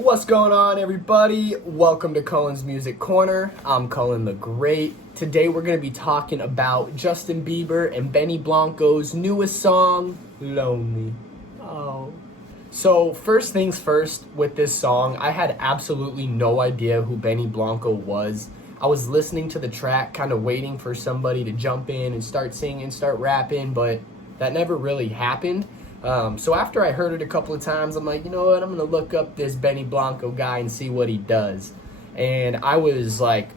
What's going on, everybody? Welcome to Cullen's Music Corner. I'm Cullen The Great. Today we're going to be talking about Justin Bieber and Benny Blanco's newest song, Lonely. Oh. So first things first with this song, I had absolutely no idea who Benny Blanco was. I was listening to the track, kind of waiting for somebody to jump in and start singing, start rapping, but that never really happened. So after I heard it a couple of times, I'm like, you know what, I'm going to look up this Benny Blanco guy and see what he does. And I was like,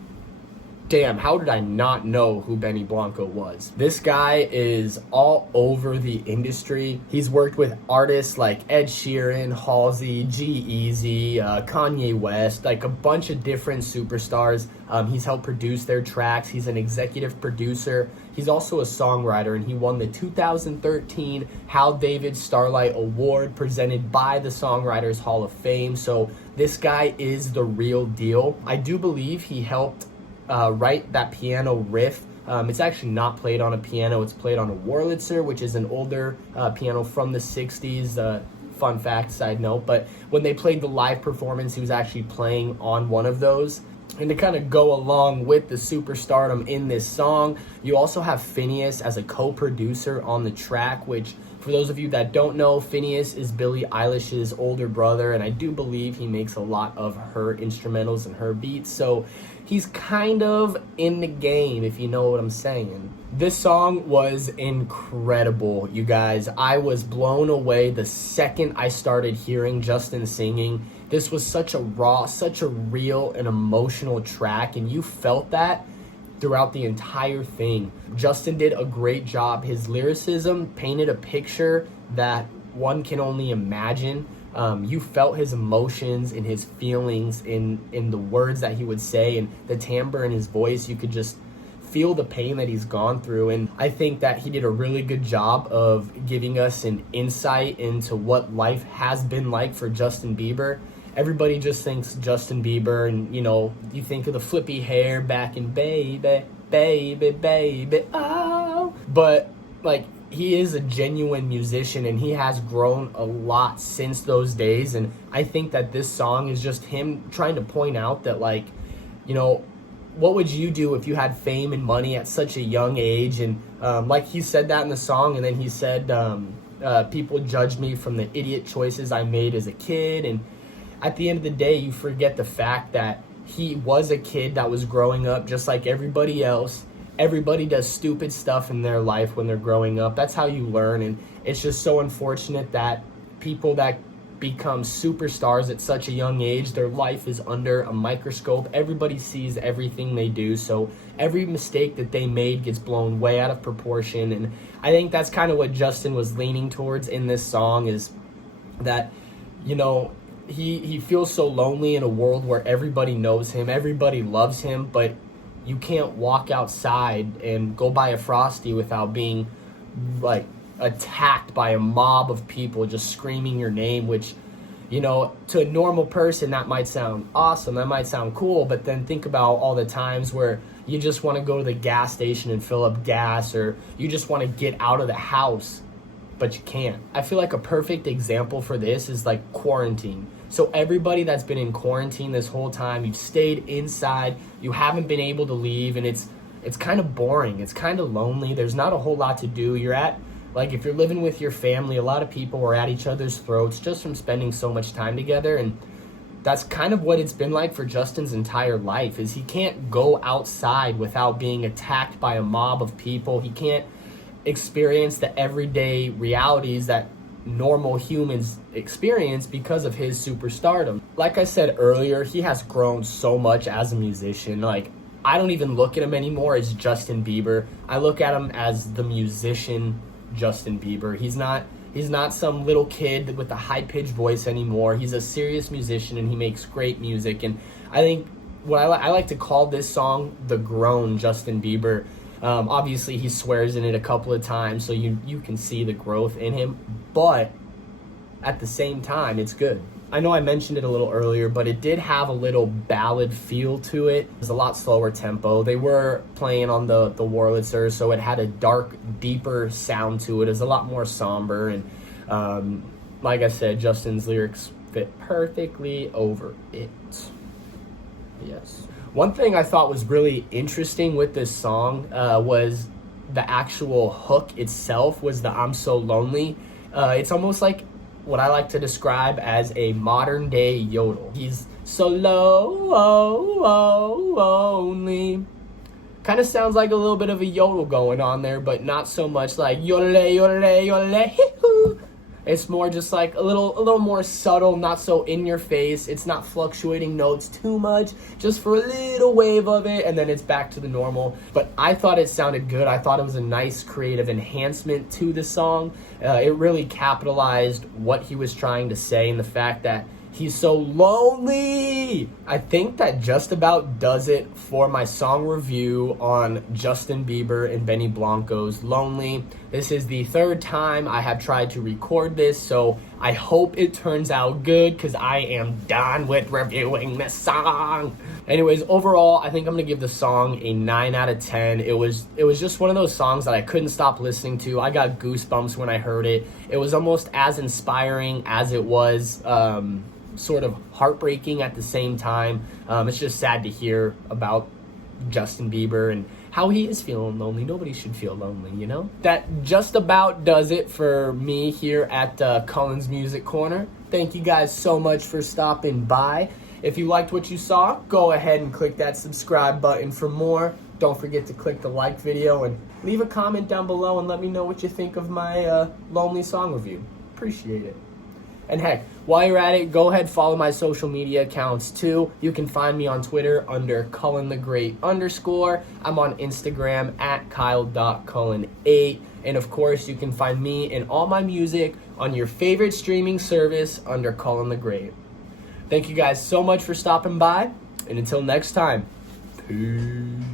damn, how did I not know who Benny Blanco was? This guy is all over the industry. He's worked with artists like Ed Sheeran, Halsey, G-Eazy, Kanye West, like a bunch of different superstars. He's helped produce their tracks. He's an executive producer. He's also a songwriter, and he won the 2013 Hal David Starlight Award presented by the Songwriters Hall of Fame. So this guy is the real deal. I do believe he helped write that piano riff. It's actually not played on a piano. It's played on a Wurlitzer, which is an older piano from the 60s. Fun fact, side note. But when they played the live performance, he was actually playing on one of those. And to kind of go along with the superstardom in this song, you also have Phineas as a co-producer on the track, which for those of you that don't know, Phineas is Billie Eilish's older brother, and I do believe he makes a lot of her instrumentals and her beats, so he's kind of in the game, if you know what I'm saying. This song was incredible, you guys. I was blown away the second I started hearing Justin singing. This was such a raw, such a real and emotional track, and you felt that throughout the entire thing. Justin did a great job. His lyricism painted a picture that one can only imagine. You felt his emotions and his feelings in the words that he would say, and the timbre in his voice. You could just feel the pain that he's gone through, and I think that he did a really good job of giving us an insight into what life has been like for Justin Bieber. Everybody just thinks Justin Bieber, and you know, you think of the flippy hair back in baby, baby, baby, oh. But like, he is a genuine musician, and he has grown a lot since those days. And I think that this song is just him trying to point out that, like, you know, what would you do if you had fame and money at such a young age? And like he said that in the song, and then he said, people judge me from the idiot choices I made as a kid. And at the end of the day, you forget the fact that he was a kid that was growing up just like everybody else. Everybody does stupid stuff in their life when they're growing up. That's how you learn, and it's just so unfortunate that people that become superstars at such a young age, their life is under a microscope. Everybody sees everything they do, so every mistake that they made gets blown way out of proportion. And I think that's kind of what Justin was leaning towards in this song, is that, you know, he feels so lonely in a world where everybody knows him, everybody loves him, but you can't walk outside and go buy a Frosty without being like attacked by a mob of people just screaming your name, which, you know, to a normal person that might sound awesome, that might sound cool, but then think about all the times where you just want to go to the gas station and fill up gas, or you just want to get out of the house but you can't. I feel like a perfect example for this is like quarantine. So everybody that's been in quarantine this whole time, you've stayed inside, you haven't been able to leave, and it's kind of boring, it's kind of lonely, there's not a whole lot to do. You're at, like, if you're living with your family, a lot of people are at each other's throats just from spending so much time together. And that's kind of what it's been like for Justin's entire life, is he can't go outside without being attacked by a mob of people. He can't experience the everyday realities that normal humans experience because of his superstardom. Like I said earlier, he has grown so much as a musician. Like, I don't even look at him anymore as Justin Bieber. I look at him as the musician Justin Bieber. He's not some little kid with a high-pitched voice anymore. He's a serious musician, and he makes great music. And I think what I like to call this song the grown Justin Bieber. Obviously, he swears in it a couple of times, so you can see the growth in him. But at the same time, it's good. I know I mentioned it a little earlier, but it did have a little ballad feel to it. It was a lot slower tempo. They were playing on the Wurlitzer, so it had a dark, deeper sound to it. It was a lot more somber, and like I said, Justin's lyrics fit perfectly over it. Yes. One thing I thought was really interesting with this song was the actual hook itself was the "I'm so lonely." It's almost like what I like to describe as a modern day yodel. He's so lonely. Kind of sounds like a little bit of a yodel going on there, but not so much like yodel, yodel, yodel, hee-hoo. It's more just like a little more subtle, not so in your face. It's not fluctuating notes too much, just for a little wave of it, and then it's back to the normal. But I thought it sounded good. I thought it was a nice creative enhancement to the song. It really capitalized what he was trying to say and the fact that he's so lonely. I think that just about does it for my song review on Justin Bieber and Benny Blanco's Lonely. This is the third time I have tried to record this, so I hope it turns out good because I am done with reviewing this song. Anyways, overall, I think I'm gonna give the song a 9 out of 10. It was just one of those songs that I couldn't stop listening to. I got goosebumps when I heard it. It was almost as inspiring as it was sort of heartbreaking at the same time. It's just sad to hear about Justin Bieber and how he is feeling lonely. Nobody should feel lonely, you know? That just about does it for me here at Cullens Music Corner. Thank you guys so much for stopping by. If you liked what you saw, go ahead and click that subscribe button for more. Don't forget to click the like video and leave a comment down below and let me know what you think of my Lonely song review. Appreciate it. And heck, while you're at it, go ahead, follow my social media accounts too. You can find me on Twitter under Cullen The Great _. I'm on Instagram at Kyle.Cullen8. And of course, you can find me and all my music on your favorite streaming service under Cullen The Great. Thank you guys so much for stopping by. And until next time, peace.